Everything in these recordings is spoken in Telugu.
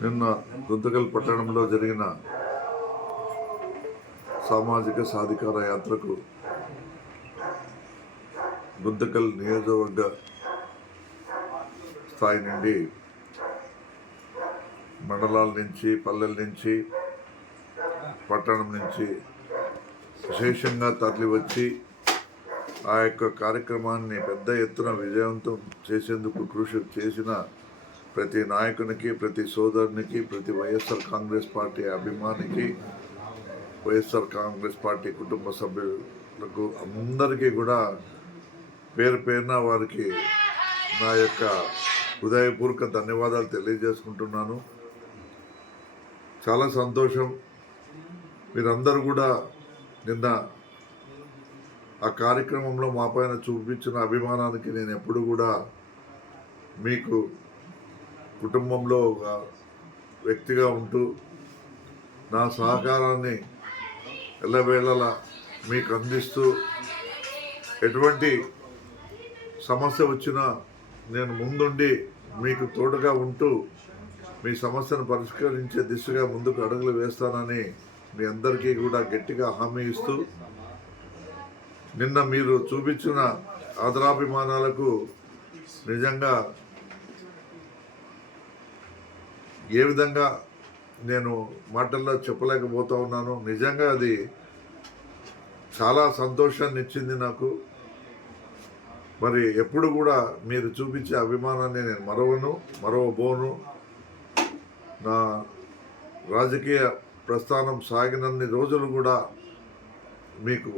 నిన్న గుంతకల్ పట్టణంలో జరిగిన సామాజిక సాధికార యాత్రకు గుంతకల్ నియోజకవర్గ స్థాయి నుండి మండలాల నుంచి పల్లెల నుంచి పట్టణం నుంచి విశేషంగా తరలి వచ్చి ఆ యొక్క కార్యక్రమాన్ని పెద్ద ఎత్తున విజయవంతం చేసేందుకు కృషి చేసిన ప్రతి నాయకునికి ప్రతి సోదరునికి ప్రతి వైఎస్ఆర్ కాంగ్రెస్ పార్టీ అభిమానికి వైఎస్ఆర్ కాంగ్రెస్ పార్టీ కుటుంబ సభ్యులకు అందరికీ కూడా పేరు పేరున వారికి నా యొక్క హృదయపూర్వక ధన్యవాదాలు తెలియజేసుకుంటున్నాను. చాలా సంతోషం. మీరందరూ కూడా నిన్న ఆ కార్యక్రమంలో మా పైన చూపించిన అభిమానానికి నేను ఎప్పుడు కూడా మీకు కుటుంబంలో ఒక వ్యక్తిగా ఉంటూ నా సహకారాన్ని ఎల్లవేళలా మీకు అందిస్తూ ఎటువంటి సమస్య వచ్చినా నేను ముందుండి మీకు తోడుగా ఉంటూ మీ సమస్యను పరిష్కరించే దిశగా ముందుకు అడుగులు వేస్తానని మీ అందరికీ కూడా గట్టిగా హామీ ఇస్తూ నిన్న మీరు చూపించిన ఆదరాభిమానాలకు నిజంగా ఏ విధంగా నేను మాటల్లో చెప్పలేకపోతా ఉన్నాను నిజంగా అది చాలా సంతోషాన్ని ఇచ్చింది నాకు. మరి ఎప్పుడు కూడా మీరు చూపించే అభిమానాన్ని నేను మరవను మరవబోను. నా రాజకీయ ప్రస్థానం సాగినన్ని రోజులు కూడా మీకు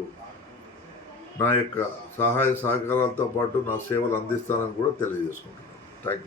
నా యొక్క సహాయ సహకారాలతో పాటు నా సేవలు అందిస్తానని కూడా తెలియజేసుకుంటున్నాను. Thank you